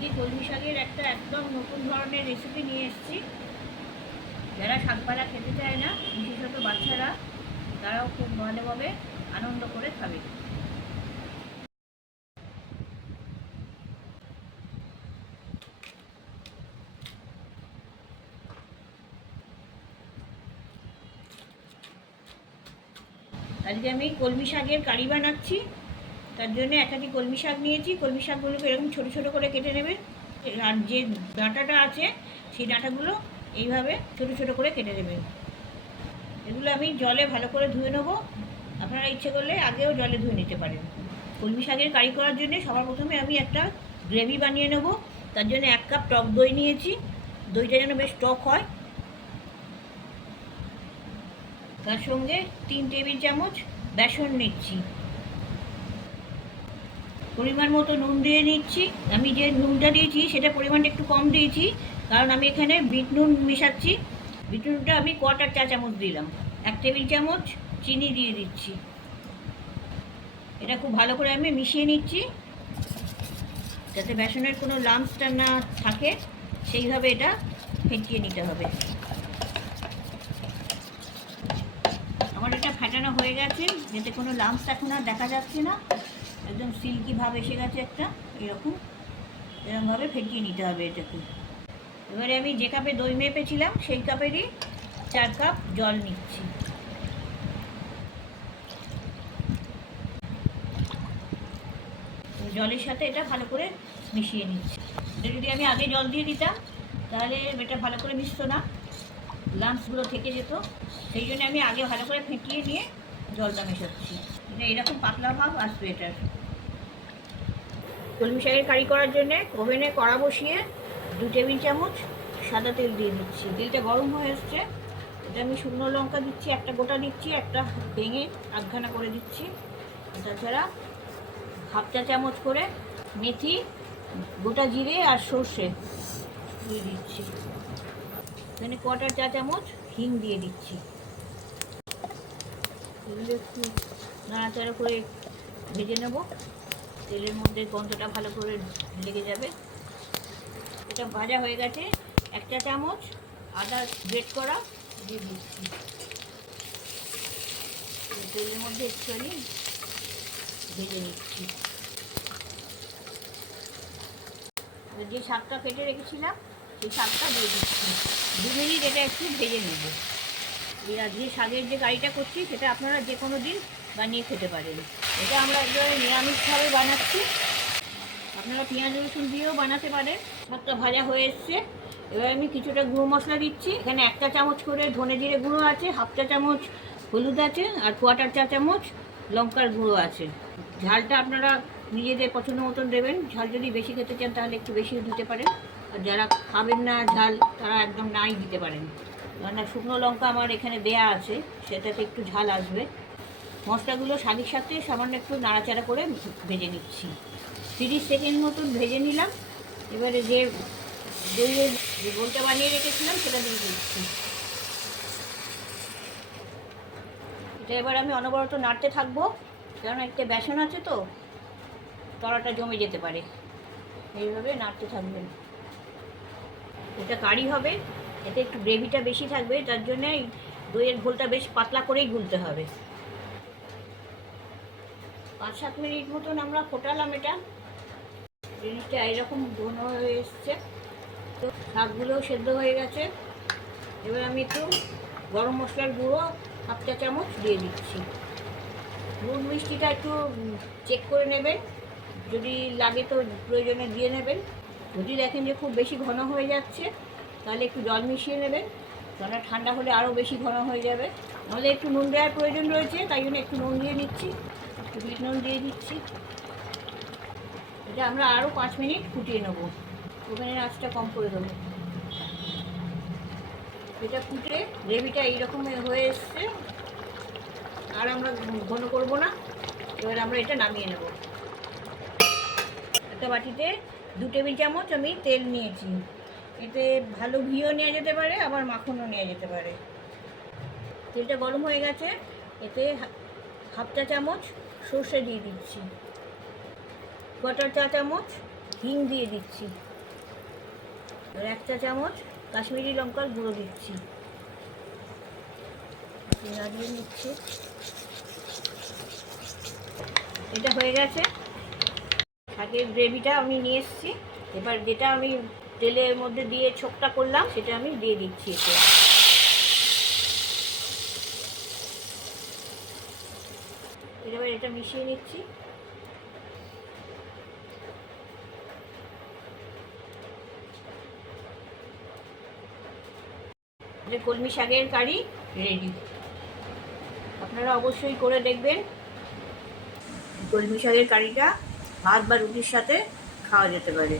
আজকে কলমি শাকের একটা একদম নতুন ধরনের রেসিপি নিয়ে এসেছি। যারা শাকপালা খেতে চায় না, বিশেষত বাচ্চারা, তারাও খুব ভালোভাবে আনন্দ করে খাবে। আজকে আমি কলমি শাকের কারি বানাচ্ছি। তার জন্য একাটি কলমি শাক নিয়েছি। কলমি শাকগুলোকে এরকম ছোটো ছোটো করে কেটে নেবে। আর যে ডাঁটাটা আছে সেই ডাঁটাগুলো এইভাবে ছোটো ছোটো করে কেটে নেবেন। এগুলো আমি জলে ভালো করে ধুয়ে নেবো। আপনারা ইচ্ছে করলে আগেও জলে ধুয়ে নিতে পারেন। কলমি শাকের কারি করার জন্য সবার প্রথমে আমি একটা গ্রেভি বানিয়ে নেব। তার জন্য 1 কাপ টক দই নিয়েছি। দইটা যেন বেশ টক হয়। তার সঙ্গে 3 টেবিল চামচ বেসন নিচ্ছি। পরিমাণ মতো নুন দিয়ে নিচ্ছি। আমি যে নুনটা দিয়েছি সেটা পরিমাণটা একটু কম দিয়েছি, কারণ আমি এখানে বিট নুন মেশাচ্ছি। বিট নুনটা আমি 1/4 চা চামচ দিলাম। 1 টেবিল চামচ চিনি দিয়ে দিচ্ছি। এটা খুব ভালো করে আমি মিশিয়ে নিচ্ছি, যাতে বেসনের কোনো লাম্পসটা না থাকে, সেইভাবে এটা ফেটিয়ে নিতে হবে। আমার এটা ফেটানো হয়ে গেছে, যাতে কোনো লাম্পস এখন আর দেখা যাচ্ছে না। একদম সিল্কি ভাব এসে গেছে একটা, এরকমভাবে ফেটিয়ে নিতে হবে এটাকে। এবারে আমি যে কাপে দই মেপেছিলাম সেই কাপেরই 4 কাপ জল নিচ্ছি। জলের সাথে এটা ভালো করে মিশিয়ে নিচ্ছি। এটা যদি আমি আগে জল দিয়ে দিতাম তাহলে এটা ভালো করে মিশতো না, লাম্পসগুলো থেকে যেত। সেই জন্য আমি আগে ভালো করে ফেটিয়ে নিয়ে জলটা মেশাচ্ছি। এটা এরকম পাতলা ভাব আসবে এটার। কলমি শাকের কারি করার জন্য ওভেনে কড়া বসিয়ে 2 টেবিল চামচ সাদা তেল দিয়ে দিচ্ছি। তেলটা গরম হয়ে এসছে। এটা আমি শুকনো লঙ্কা দিচ্ছি, একটা গোটা দিচ্ছি, একটা ভেঙে আধখানা করে দিচ্ছি। তাছাড়া 1/2 চা চামচ করে মেথি, গোটা জিরে আর সর্ষে দিয়ে দিচ্ছি। এখানে 1/4 চা চামচ হিং দিয়ে দিচ্ছি। এগুলো একটু নাড়াচাড়া করে ভেজে নেব। তেলের মধ্যে গন্ধটা ভালো করে লেগে যাবে। এটা ভাজা হয়ে গেছে। 1 চা চামচ আদা গ্রেট করা দিয়ে দিচ্ছি। তেলের মধ্যে একটুখানি ভেজে নিচ্ছি। যে শাকটা কেটে রেখেছিলাম সেই শাকটা দিয়ে দিচ্ছি। 2 মিনিট এটা একটু ভেজে নেব। যে শাকের যে কারিটা করছি সেটা আপনারা যে কোনো দিন বানিয়ে খেতে পারেন। এটা আমরা একবারে নিরামিষভাবে বানাচ্ছি। আপনারা পেঁয়াজ রসুন দিয়েও বানাতে পারেন। শাকটা ভাজা হয়ে এসছে। এবার আমি কিছুটা গুঁড়ো মশলা দিচ্ছি। এখানে 1 চা চামচ করে ধনে জিরে গুঁড়ো আছে, 1/2 চা চামচ হলুদ আছে, আর 1/4 চা চামচ লঙ্কার গুঁড়ো আছে। ঝালটা আপনারা নিজেদের পছন্দ মতন দেবেন। ঝাল যদি বেশি খেতে চান তাহলে একটু বেশিও দিতে পারেন, আর যারা খাবেন না ঝাল তারা একদম নাই দিতে পারেন। কেননা শুকনো লঙ্কা আমার এখানে দেয়া আছে, সেটাতে একটু ঝাল আসবে। মশলাগুলো শাকের সাথে সামান্য একটু নাড়াচাড়া করে ভেজে নিচ্ছি। 30 সেকেন্ড মতন ভেজে নিলাম। এবারে যে দইয়ের যে গোলটা বানিয়ে রেখেছিলাম সেটা দিয়ে দিচ্ছি। এটা এবার আমি অনবরত নাড়তে থাকবো, কারণ একটা বেসন আছে তো, তলাটা জমে যেতে পারে। এইভাবে নাড়তে থাকবেন। এটা কারি হবে, এতে একটু গ্রেভিটা বেশি থাকবে, তার জন্য দইয়ের ঘোলটা বেশ পাতলা করেই গুলতে হবে। 5-7 মিনিট মতন আমরা ফোটালাম। এটা জিনিসটা এরকম ঘন হয়ে এসছে। তো শাকগুলোও সেদ্ধ হয়ে গেছে। এবার আমি একটু গরম মশলার গুঁড়ো 1/2 চা চামচ দিয়ে দিচ্ছি। নুন মিষ্টিটা একটু চেক করে নেবেন, যদি লাগে তো প্রয়োজনে দিয়ে নেবেন। যদি দেখেন যে খুব বেশি ঘন হয়ে যাচ্ছে তাহলে একটু জল মিশিয়ে নেবেন, কেননা ঠান্ডা হলে আরও বেশি ঘন হয়ে যাবে। নাহলে একটু নুন দেওয়ার প্রয়োজন রয়েছে, তাই জন্য একটু নুন দিয়ে নিচ্ছি, একটু বিট নুন দিয়ে দিচ্ছি। এটা আমরা আরও 5 মিনিট ফুটিয়ে নেব। ওভেনের আঁচটা কম করে দেবো। এটা ফুটে গ্রেভিটা এইরকম হয়ে এসছে, আর আমরা ঘন করব না। এবার আমরা এটা নামিয়ে নেব। একটা বাটিতে 2 টেবিল চামচ আমি তেল নিয়েছি। এতে ভালো ঘিও নেওয়া যেতে পারে, আবার মাখনও নেওয়া যেতে পারে। তেলটা গরম হয়ে গেছে। এতে 1/2 চা চামচ সর্ষে দিয়ে দিচ্ছি, 1/4 চা চামচ হিং দিয়ে দিচ্ছি, আর 1 চা চামচ কাশ্মীরি লঙ্কার গুঁড়ো দিচ্ছি, লাগিয়ে নিচ্ছি। এটা হয়ে গেছে। শাকের গ্রেভিটা আমি নিয়ে এসেছি। এবার যেটা আমি তেলের মধ্যে দিয়ে ছোকটা করলাম সেটা আমি দিয়ে দিচ্ছি এতে। এবার এটা মিশিয়ে নিচ্ছি। কলমি শাকের কারি রেডি। আপনারা অবশ্যই করে দেখবেন। কলমি শাকের কারিটা ভাত বা রুটির সাথে খাওয়া যেতে পারে।